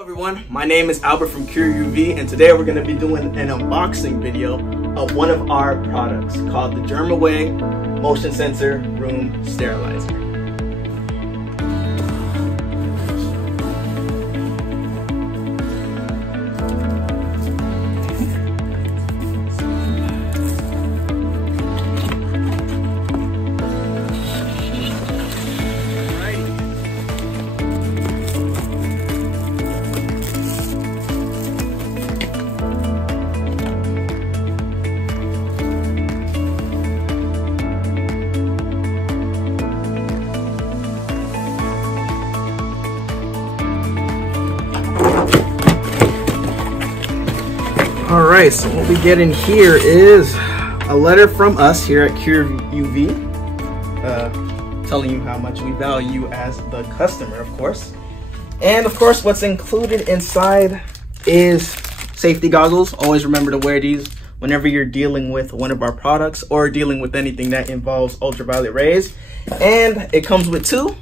Hello everyone, my name is Albert from CureUV, and today we're going to be doing an unboxing video of one of our products called the GermAway Motion Sensor Room Sterilizer. Alright, so what we get in here is a letter from us here at CureUV, telling you how much we value as the customer, of course. And of course, what's included inside is safety goggles. Always remember to wear these whenever you're dealing with one of our products or dealing with anything that involves ultraviolet rays. And it comes with two.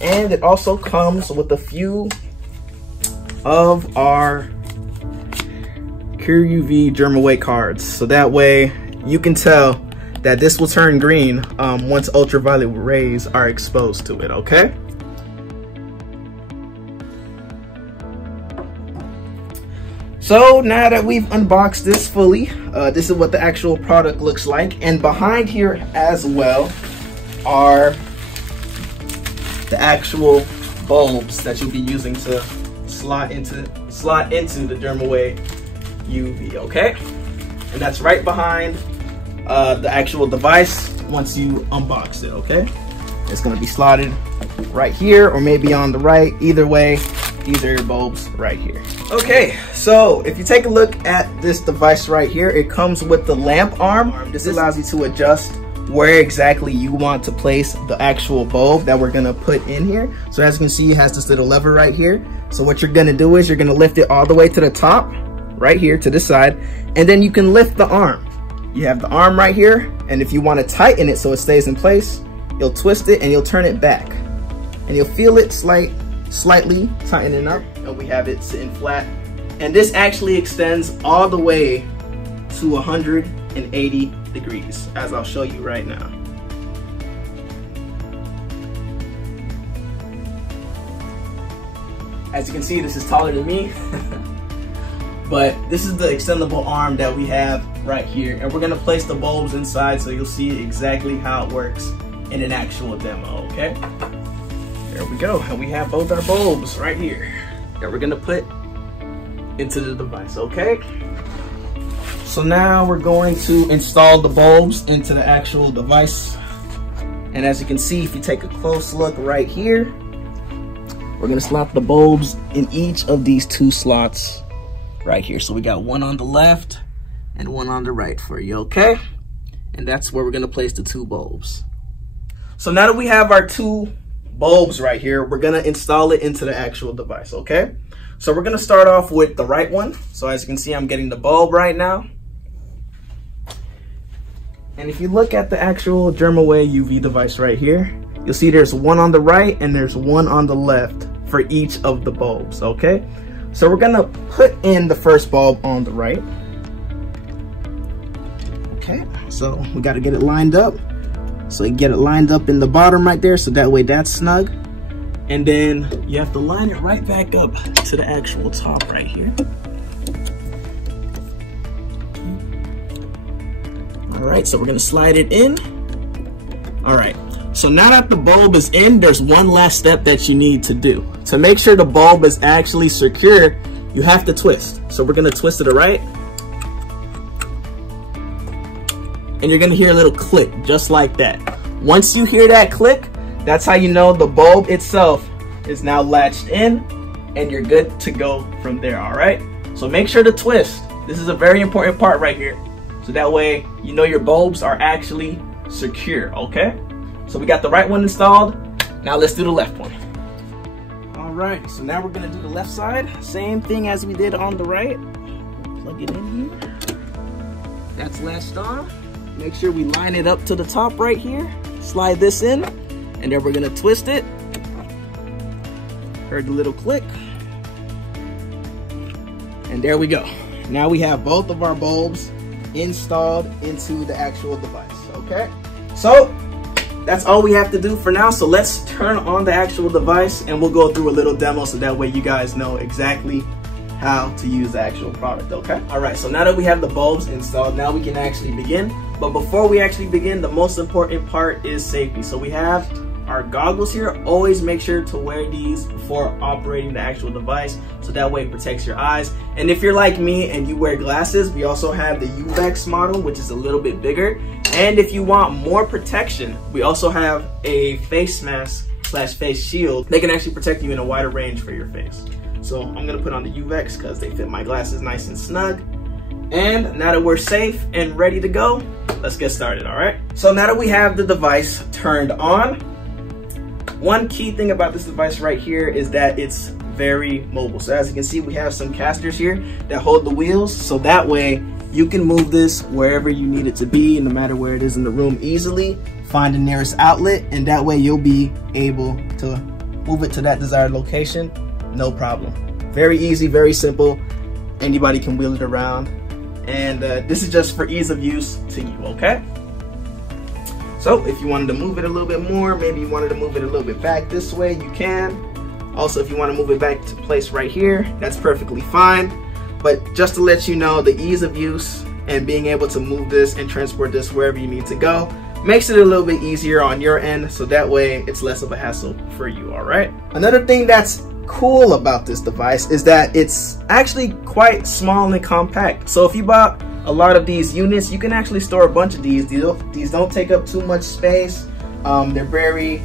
And it also comes with a few of our CureUV GermAway cards, so that way you can tell that this will turn green once ultraviolet rays are exposed to it, okay? So now that we've unboxed this fully, this is what the actual product looks like, and behind here as well are the actual bulbs that you'll be using to slot into the GermAway UV, okay? And that's right behind the actual device once you unbox it, okay? It's gonna be slotted right here or maybe on the right. Either way, these are your bulbs right here. Okay, so if you take a look at this device right here, it comes with the lamp arm. This allows you to adjust where exactly you want to place the actual bulb that we're gonna put in here. So as you can see, it has this little lever right here. So what you're gonna do is you're gonna lift it all the way to the top, right here to this side, and then you can lift the arm. You have the arm right here, and if you want to tighten it so it stays in place, you'll twist it and you'll turn it back, and you'll feel it slightly tightening up, and we have it sitting flat. And this actually extends all the way to 180 degrees, as I'll show you right now. As you can see, this is taller than me. But this is the extendable arm that we have right here, and we're gonna place the bulbs inside so you'll see exactly how it works in an actual demo, okay? There we go, and we have both our bulbs right here that we're gonna put into the device, okay? So now we're going to install the bulbs into the actual device, and as you can see, if you take a close look right here, we're gonna slot the bulbs in each of these two slots right here. So we got one on the left and one on the right for you, okay? And that's where we're gonna place the two bulbs. So now that we have our two bulbs right here, we're gonna install it into the actual device, okay? So we're gonna start off with the right one. So as you can see, I'm getting the bulb right now. And if you look at the actual GermAway UV device right here, you'll see there's one on the right and there's one on the left for each of the bulbs, okay? So we're gonna put in the first bulb on the right. Okay, so we gotta get it lined up. So you get it lined up in the bottom right there, so that way that's snug. And then you have to line it right back up to the actual top right here. All right, so we're gonna slide it in. All right, so now that the bulb is in, there's one last step that you need to do. To make sure the bulb is actually secure, you have to twist. So we're gonna twist to the right. And you're gonna hear a little click, just like that. Once you hear that click, that's how you know the bulb itself is now latched in, and you're good to go from there, all right? So make sure to twist. This is a very important part right here. So that way, you know your bulbs are actually secure, okay? So we got the right one installed. Now let's do the left one. All right, so now we're gonna do the left side. Same thing as we did on the right. Plug it in here. That's latched on. Make sure we line it up to the top right here. Slide this in, and then we're gonna twist it. Heard the little click. And there we go. Now we have both of our bulbs installed into the actual device, okay? So that's all we have to do for now. So let's turn on the actual device and we'll go through a little demo so that way you guys know exactly how to use the actual product, okay? All right, so now that we have the bulbs installed, now we can actually begin. But before we actually begin, the most important part is safety. So we have our goggles here. Always make sure to wear these before operating the actual device, so that way it protects your eyes. And if you're like me and you wear glasses, we also have the UV model, which is a little bit bigger. And if you want more protection, we also have a face mask / face shield. They can actually protect you in a wider range for your face. So I'm gonna put on the UV because they fit my glasses nice and snug. And now that we're safe and ready to go, let's get started, all right? So now that we have the device turned on, one key thing about this device right here is that it's very mobile. So as you can see, we have some casters here that hold the wheels. So that way you can move this wherever you need it to be, no matter where it is in the room easily. Find the nearest outlet, and that way you'll be able to move it to that desired location, no problem. Very easy, very simple. Anybody can wheel it around. And this is just for ease of use to you, okay? So if you wanted to move it a little bit more, maybe you wanted to move it a little bit back this way, you can. Also, if you want to move it back to place right here, that's perfectly fine. But just to let you know, the ease of use and being able to move this and transport this wherever you need to go makes it a little bit easier on your end, so that way it's less of a hassle for you, all right? Another thing that's cool about this device is that it's actually quite small and compact. So if you bought a lot of these units, you can actually store a bunch of these. These don't take up too much space. They're very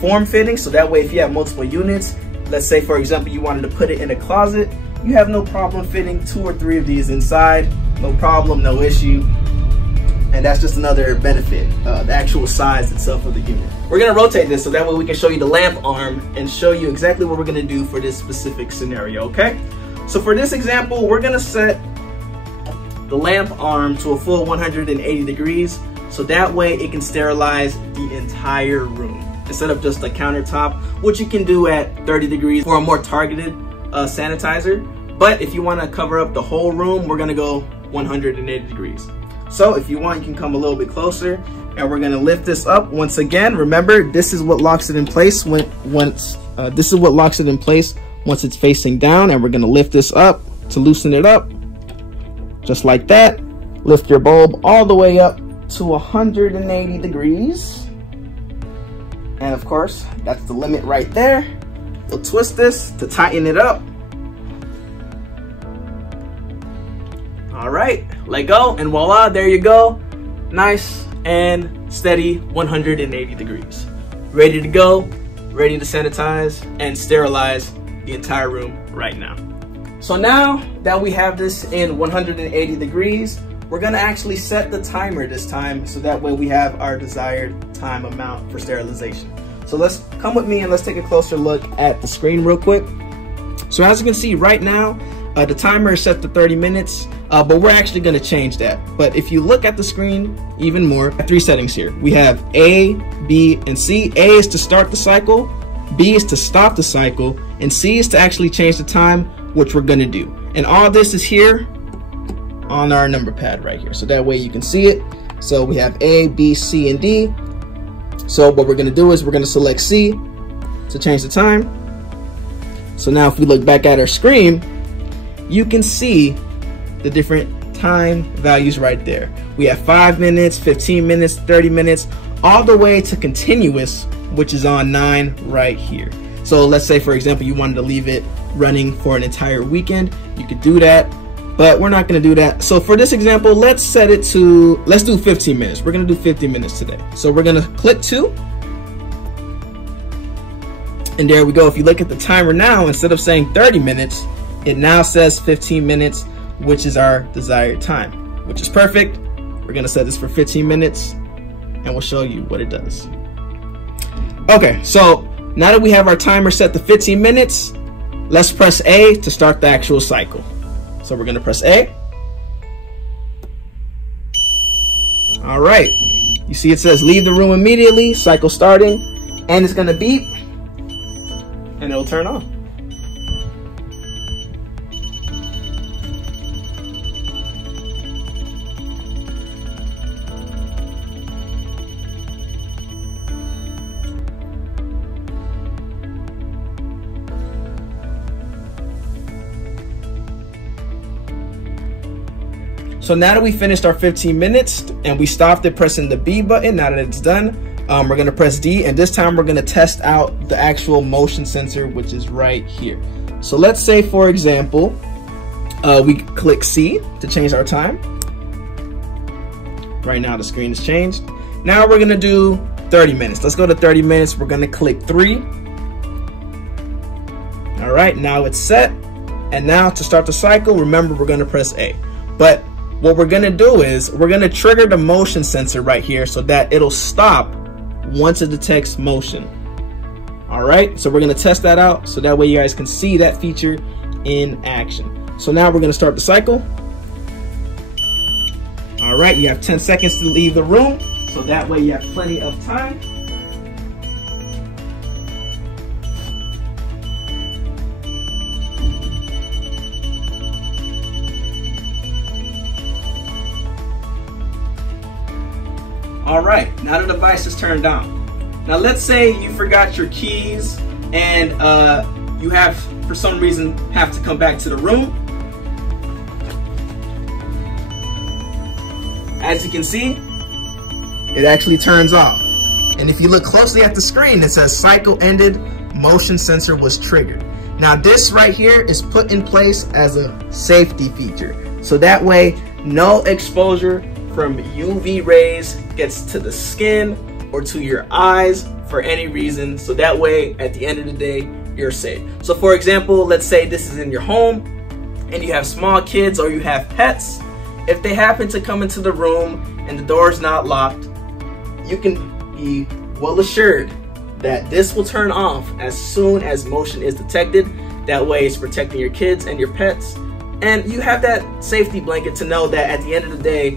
form-fitting, so that way if you have multiple units, let's say for example you wanted to put it in a closet, you have no problem fitting 2 or 3 of these inside. No problem, no issue. And that's just another benefit, the actual size itself of the unit. We're gonna rotate this so that way we can show you the lamp arm and show you exactly what we're gonna do for this specific scenario, okay? So for this example, we're gonna set the lamp arm to a full 180 degrees, so that way it can sterilize the entire room instead of just the countertop, which you can do at 30 degrees for a more targeted sanitizer. But if you wanna cover up the whole room, we're gonna go 180 degrees. So if you want, you can come a little bit closer, and we're gonna lift this up. Once again, remember, this is what locks it in place once it's facing down, and we're gonna lift this up to loosen it up. Just like that. Lift your bulb all the way up to 180 degrees. And of course, that's the limit right there. We'll twist this to tighten it up. All right, let go, and voila, there you go. Nice and steady 180 degrees. Ready to go, ready to sanitize and sterilize the entire room right now. So now that we have this in 180 degrees, we're gonna actually set the timer this time, so that way we have our desired time amount for sterilization. So let's come with me and let's take a closer look at the screen real quick. So as you can see right now, the timer is set to 30 minutes, but we're actually gonna change that. But if you look at the screen even more, 3 settings here. We have A, B, and C. A is to start the cycle, B is to stop the cycle, and C is to actually change the time, which we're gonna do. And all this is here on our number pad right here, so that way you can see it. So we have A, B, C, and D. So what we're gonna do is we're gonna select C to change the time. So now if we look back at our screen, you can see the different time values right there. We have 5 minutes, 15 minutes, 30 minutes, all the way to continuous, which is on 9 right here. So let's say, for example, you wanted to leave it running for an entire weekend. You could do that, but we're not gonna do that. So for this example, let's set it to, let's do 15 minutes. We're gonna do 15 minutes today. So we're gonna click 2. And there we go. If you look at the timer now, instead of saying 30 minutes, it now says 15 minutes, which is our desired time, which is perfect. We're gonna set this for 15 minutes and we'll show you what it does. Okay, so now that we have our timer set to 15 minutes, let's press A to start the actual cycle. So we're gonna press A. All right, you see it says leave the room immediately, cycle starting, and it's gonna beep and it'll turn on. So now that we finished our 15 minutes and we stopped it pressing the B button, now that it's done, we're gonna press D, and this time we're gonna test out the actual motion sensor, which is right here. So let's say, for example, we click C to change our time. Right now the screen is changed. Now we're gonna do 30 minutes. Let's go to 30 minutes. We're gonna click 3. All right, now it's set. And now to start the cycle, remember we're gonna press A. But what we're gonna do is we're gonna trigger the motion sensor right here so that it'll stop once it detects motion. All right, so we're gonna test that out so that way you guys can see that feature in action. So now we're gonna start the cycle. All right, you have 10 seconds to leave the room, so that way you have plenty of time. All right, now the device is turned on. Now let's say you forgot your keys and you have, for some reason, have to come back to the room. As you can see, it actually turns off. And if you look closely at the screen, it says cycle ended, motion sensor was triggered. Now this right here is put in place as a safety feature. So that way, no exposure from UV rays gets to the skin or to your eyes for any reason. So that way, at the end of the day, you're safe. So for example, let's say this is in your home and you have small kids or you have pets. If they happen to come into the room and the door is not locked, you can be well assured that this will turn off as soon as motion is detected. That way it's protecting your kids and your pets. And you have that safety blanket to know that at the end of the day,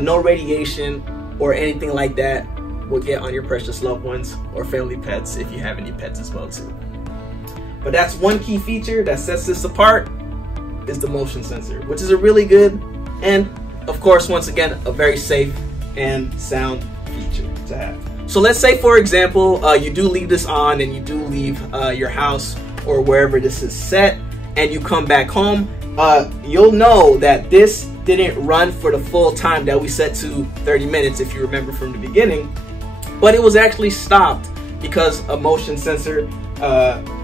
no radiation or anything like that will get on your precious loved ones or family pets if you have any pets as well too. But that's one key feature that sets this apart, is the motion sensor, which is a really good and, of course, once again, a very safe and sound feature to have. So let's say, for example, you do leave this on and you do leave your house or wherever this is set and you come back home, you'll know that this didn't run for the full time that we set to 30 minutes, if you remember from the beginning, but it was actually stopped because a motion sensor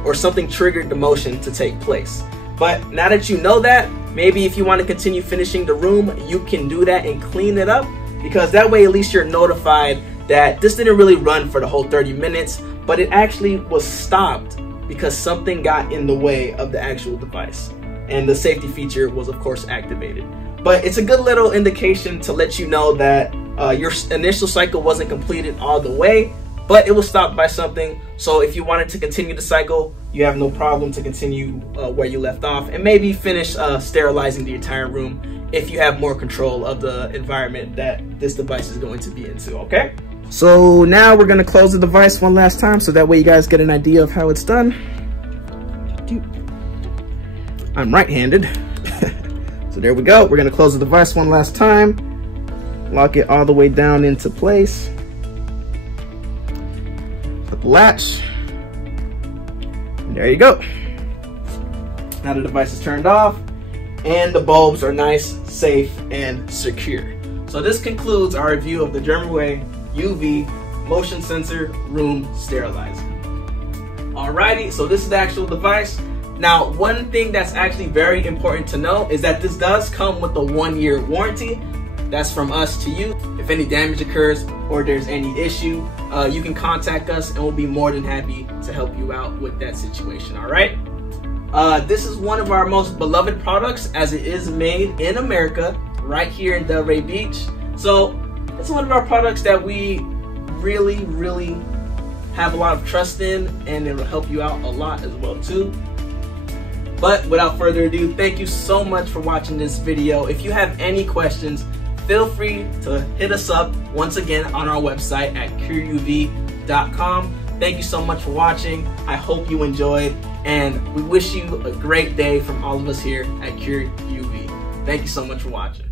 or something triggered the motion to take place. But now that you know that, maybe if you want to continue finishing the room, you can do that and clean it up, because that way at least you're notified that this didn't really run for the whole 30 minutes, but it actually was stopped because something got in the way of the actual device. And the safety feature was, of course, activated. But it's a good little indication to let you know that your initial cycle wasn't completed all the way, but it was stopped by something. So if you wanted to continue the cycle, you have no problem to continue where you left off and maybe finish sterilizing the entire room if you have more control of the environment that this device is going to be into, okay? So now we're gonna close the device one last time so that way you guys get an idea of how it's done. I'm right-handed. So there we go. We're gonna close the device one last time. Lock it all the way down into place. Put the latch. And there you go. Now the device is turned off and the bulbs are nice, safe, and secure. So this concludes our review of the GermAwayUV motion sensor room sterilizer. Alrighty, so this is the actual device. Now, one thing that's actually very important to know is that this does come with a 1-year warranty. That's from us to you. If any damage occurs or there's any issue, you can contact us and we'll be more than happy to help you out with that situation, all right? This is one of our most beloved products as it is made in America, right here in Delray Beach. So it's one of our products that we really, really have a lot of trust in, and it will help you out a lot as well too. But without further ado, thank you so much for watching this video. If you have any questions, feel free to hit us up once again on our website at CureUV.com. Thank you so much for watching. I hope you enjoyed, and we wish you a great day from all of us here at CureUV. Thank you so much for watching.